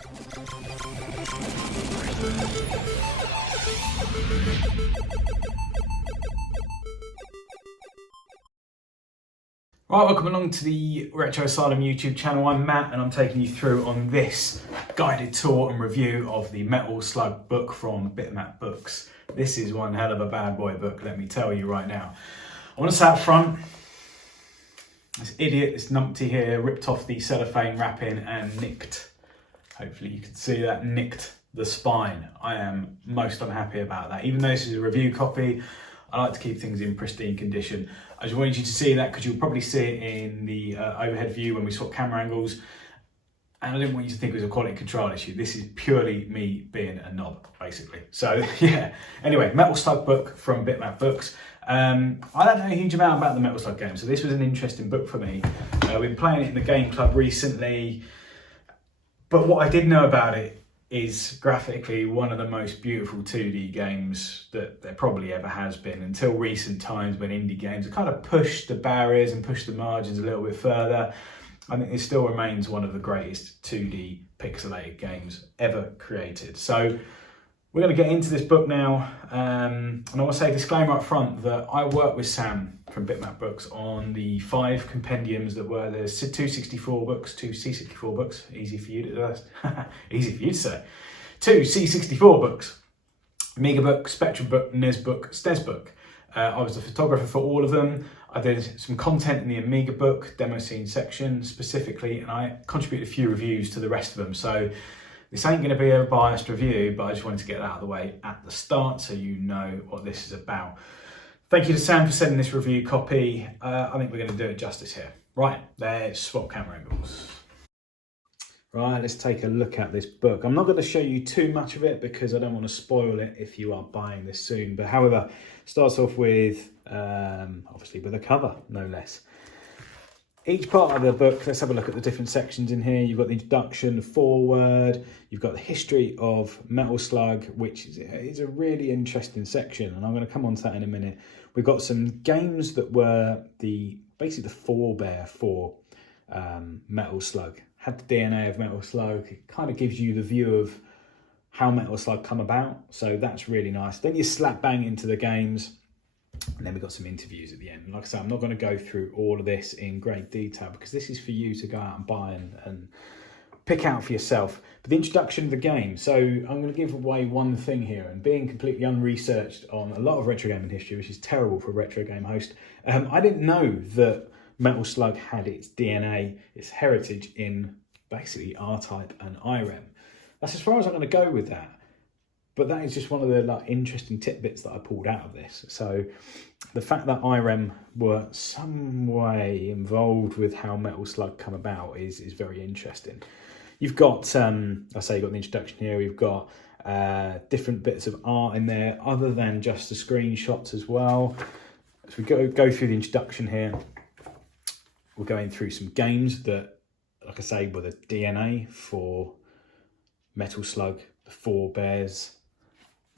Right, welcome along to the Retro Asylum YouTube channel. I'm Matt and I'm taking you through on this guided tour and review of the Metal Slug book from Bitmap Books. This is one hell of a bad boy book, let me tell you right now. I want to say up front, this idiot, this numpty here, ripped off the cellophane wrapping and nicked, hopefully you can see that, nicked the spine. I am most unhappy about that. Even though this is a review copy, I like to keep things in pristine condition. I just wanted you to see that because you'll probably see it in the overhead view when we swap camera angles. And I didn't want you to think it was a quality control issue. This is purely me being a knob, basically. So yeah, anyway, Metal Slug book from Bitmap Books. I don't know a huge amount about the Metal Slug game, so this was an interesting book for me. We've been playing it in the game club recently, but what I did know about it is graphically one of the most beautiful 2D games that there probably ever has been, until recent times when indie games have kind of pushed the barriers and pushed the margins a little bit further. I think it still remains one of the greatest 2D pixelated games ever created. So we're going to get into this book now, and I want to say a disclaimer up front that I worked with Sam from Bitmap Books on the 5 compendiums that were the 264 books, 2 C64 books, easy for you to say, 2 C64 books, Amiga book, Spectrum book, NES book, SNES book. I was the photographer for all of them. I did some content in the Amiga book demo scene section specifically, and I contributed a few reviews to the rest of them. So this ain't going to be a biased review, but I just wanted to get that out of the way at the start so you know what this is about. Thank you to Sam for sending this review copy. I think we're going to do it justice here. Right, let's swap camera angles. Right, let's take a look at this book. I'm not going to show you too much of it because I don't want to spoil it if you are buying this soon. But however, it starts off with, obviously with a cover, no less. Each part of the book, let's have a look at the different sections in here. You've got the introduction, the foreword, you've got the history of Metal Slug, which is a really interesting section, and I'm going to come on to that in a minute. We've got some games that were basically the forebear for Metal Slug. Had the DNA of Metal Slug. It kind of gives you the view of how Metal Slug come about, so that's really nice. Then you slap bang into the games. And then we've got some interviews at the end. And like I said, I'm not going to go through all of this in great detail because this is for you to go out and buy and pick out for yourself. But the introduction of the game. So I'm going to give away one thing here. And being completely unresearched on a lot of retro gaming history, which is terrible for a retro game host, I didn't know that Metal Slug had its DNA, its heritage in basically R-Type and IREM. That's as far as I'm going to go with that. But that is just one of the interesting tidbits that I pulled out of this. So the fact that IREM were some way involved with how Metal Slug come about is very interesting. You've got, you've got the introduction here. We've got different bits of art in there other than just the screenshots as well. As we go through the introduction here, we're going through some games that, like I say, were the DNA for Metal Slug, the forebears.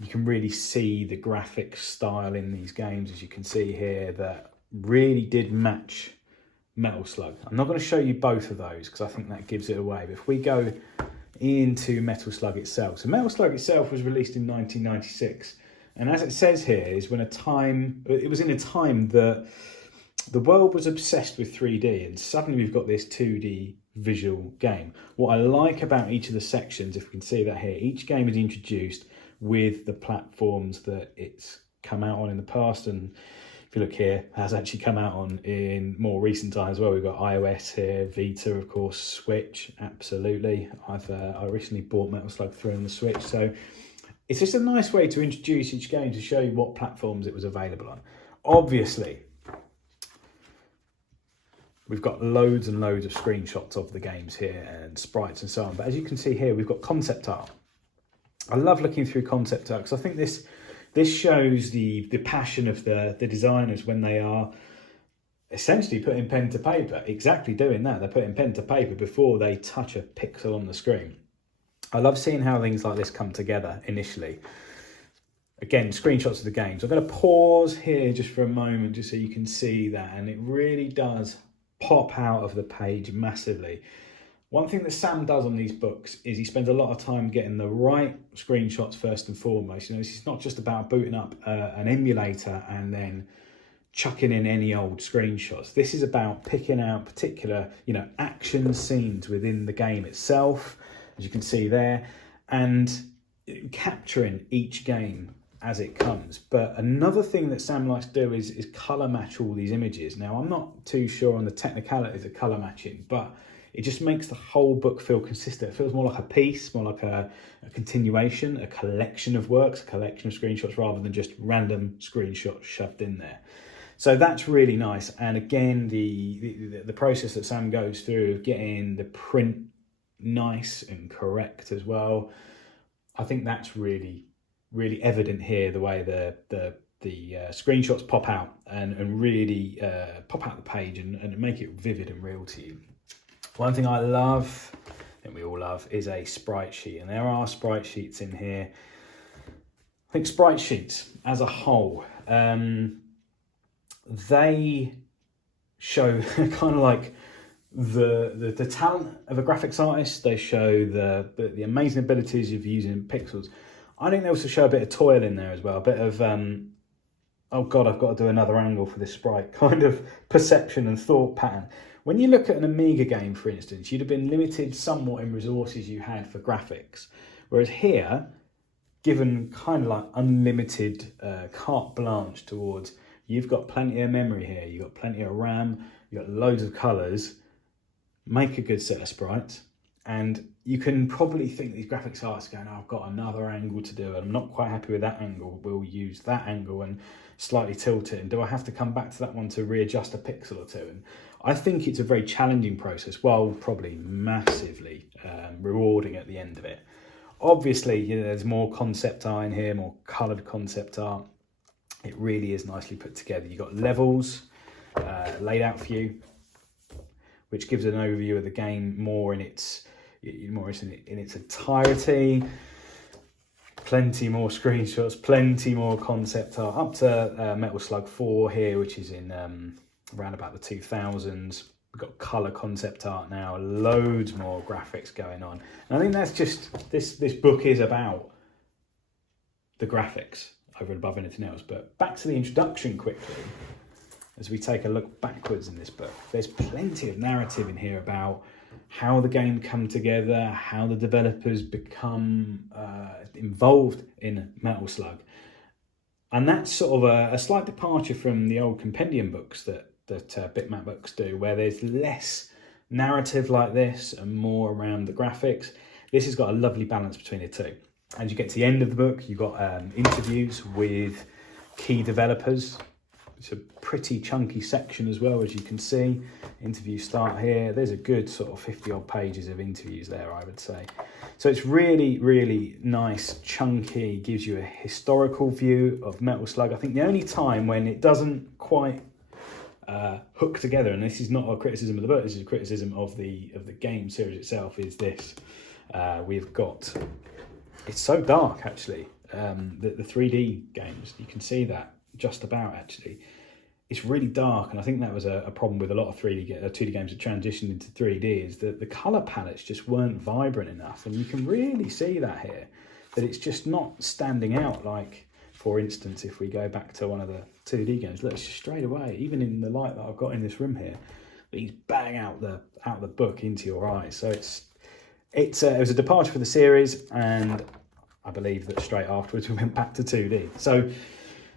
You can really see the graphic style in these games, as you can see here, that really did match Metal Slug. I'm not going to show you both of those because I think that gives it away. But if we go into Metal Slug itself. So Metal Slug itself was released in 1996. And as it says here, it was in a time that the world was obsessed with 3D, and suddenly we've got this 2D visual game. What I like about each of the sections, if we can see that here, each game is introduced with the platforms that it's come out on in the past, and if you look here, has actually come out on in more recent times as well. We've got iOS here, Vita, of course, Switch, absolutely. I recently bought Metal Slug 3 on the Switch, so it's just a nice way to introduce each game to show you what platforms it was available on. Obviously, we've got loads and loads of screenshots of the games here and sprites and so on, but as you can see here, we've got concept art. I love looking through concept art because I think this shows the passion of the designers when they are essentially putting pen to paper, exactly doing that. They're putting pen to paper before they touch a pixel on the screen. I love seeing how things like this come together initially. Again, screenshots of the games. I'm going to pause here just for a moment just so you can see that, and it really does pop out of the page massively. One thing that Sam does on these books is he spends a lot of time getting the right screenshots first and foremost. You know, it's not just about booting up an emulator and then chucking in any old screenshots. This is about picking out particular, you know, action scenes within the game itself, as you can see there, and capturing each game as it comes. But another thing that Sam likes to do is colour match all these images. Now, I'm not too sure on the technicalities of colour matching, but it just makes the whole book feel consistent. It feels more like a piece, more like a continuation, a collection of works, a collection of screenshots, rather than just random screenshots shoved in there. So that's really nice. And again, the process that Sam goes through of getting the print nice and correct as well, I think that's really evident here, the way the screenshots pop out and really pop out the page and make it vivid and real to you. One thing I love, I think we all love, is a sprite sheet, and there are sprite sheets in here. I think sprite sheets as a whole, they show kind of like the talent of a graphics artist. They show the amazing abilities of using pixels. I think they also show a bit of toil in there as well, a bit of oh god, I've got to do another angle for this sprite kind of perception and thought pattern. When you look at an Amiga game, for instance, you'd have been limited somewhat in resources you had for graphics. Whereas here, given kind of like unlimited carte blanche towards, you've got plenty of memory here, you've got plenty of RAM, you've got loads of colours, make a good set of sprites. And you can probably think these graphics artists going, oh, I've got another angle to do, and I'm not quite happy with that angle. We'll use that angle and slightly tilt it. And do I have to come back to that one to readjust a pixel or two? And I think it's a very challenging process, while probably massively rewarding at the end of it. Obviously, you know, there's more concept art in here, more coloured concept art. It really is nicely put together. You've got levels laid out for you, which gives an overview of the game more in its entirety. Plenty more screenshots, plenty more concept art, up to Metal Slug 4 here, which is in around about the 2000s. We've got colour concept art now, loads more graphics going on. And I think that's just, this book is about the graphics over and above anything else. But back to the introduction quickly, as we take a look backwards in this book, there's plenty of narrative in here about how the game come together, how the developers become involved in Metal Slug. And that's sort of a slight departure from the old compendium books that Bitmap Books do, where there's less narrative like this and more around the graphics. This has got a lovely balance between the two. As you get to the end of the book, you've got interviews with key developers. It's a pretty chunky section as well, as you can see. Interviews start here. There's a good sort of 50 odd pages of interviews there, I would say. So it's really, really nice, chunky, gives you a historical view of Metal Slug. I think the only time when it doesn't quite hook together, and this is not a criticism of the book, this is a criticism of the game series itself, is this. We've got, it's so dark actually, the 3D games, you can see that just about actually. It's really dark, and I think that was a problem with a lot of 2D games that transitioned into 3D, is that the colour palettes just weren't vibrant enough, and you can really see that here, that it's just not standing out. Like, for instance, if we go back to one of the 2D games, look, straight away, even in the light that I've got in this room here, these bang out the book into your eyes. So it was a departure for the series, and I believe that straight afterwards we went back to 2D. So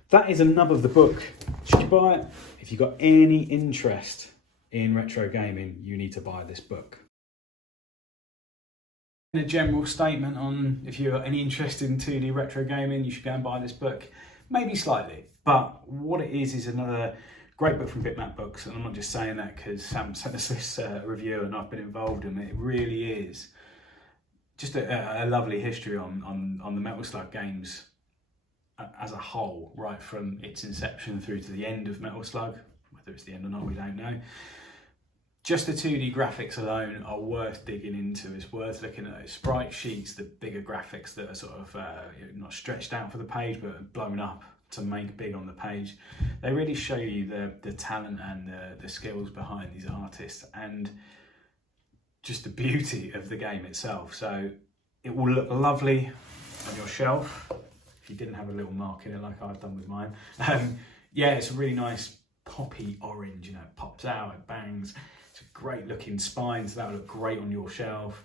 that is a nub of the book. Should you buy it? If you've got any interest in retro gaming, you need to buy this book. A general statement on if you've got any interest in 2D retro gaming, you should go and buy this book. Maybe slightly, but what it is another great book from Bitmap Books, and I'm not just saying that because Sam sent us this review and I've been involved in it. It really is just a lovely history on the Metal Slug games as a whole, right from its inception through to the end of Metal Slug. Whether it's the end or not, we don't know. Just the 2D graphics alone are worth digging into. It's worth looking at those sprite sheets, the bigger graphics that are sort of not stretched out for the page, but blown up to make big on the page. They really show you the talent and the skills behind these artists. And just the beauty of the game itself. So it will look lovely on your shelf if you didn't have a little mark in it like I've done with mine. Yeah, it's a really nice poppy orange, you know, it pops out, it bangs. It's a great looking spine, so that'll look great on your shelf.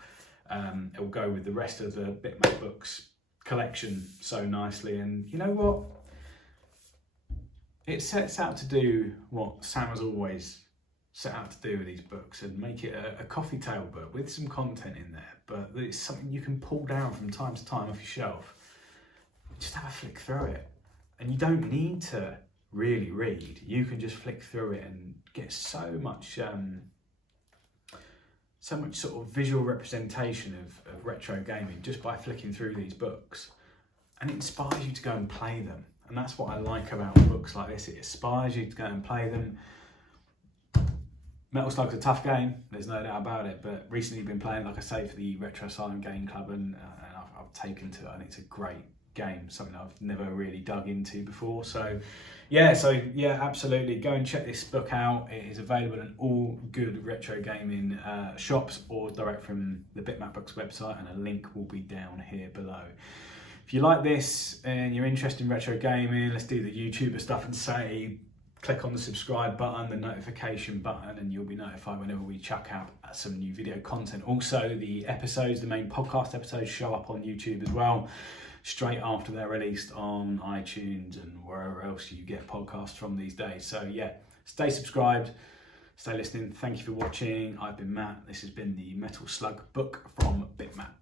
It will go with the rest of the Bitmap Books collection so nicely. And you know what? It sets out to do what Sam has always set out to do with these books, and make it a coffee table book with some content in there, but it's something you can pull down from time to time off your shelf. Just have a flick through it. And you don't need to really read. You can just flick through it and get so much sort of visual representation of retro gaming just by flicking through these books. And it inspires you to go and play them. And that's what I like about books like this. It inspires you to go and play them. Metal Slug's a tough game, there's no doubt about it, but recently been playing, like I say, for the Retro Asylum Game Club, and I've taken to it, and it's a great game, something I've never really dug into before. So yeah, absolutely, go and check this book out. It is available in all good retro gaming shops, or direct from the Bitmap Books website, and a link will be down here below. If you like this and you're interested in retro gaming, let's do the YouTuber stuff and say, click on the subscribe button, the notification button, and you'll be notified whenever we chuck out some new video content. Also, the episodes, the main podcast episodes, show up on YouTube as well, straight after they're released on iTunes and wherever else you get podcasts from these days. So yeah, stay subscribed, stay listening. Thank you for watching. I've been Matt. This has been the Metal Slug book from Bitmap.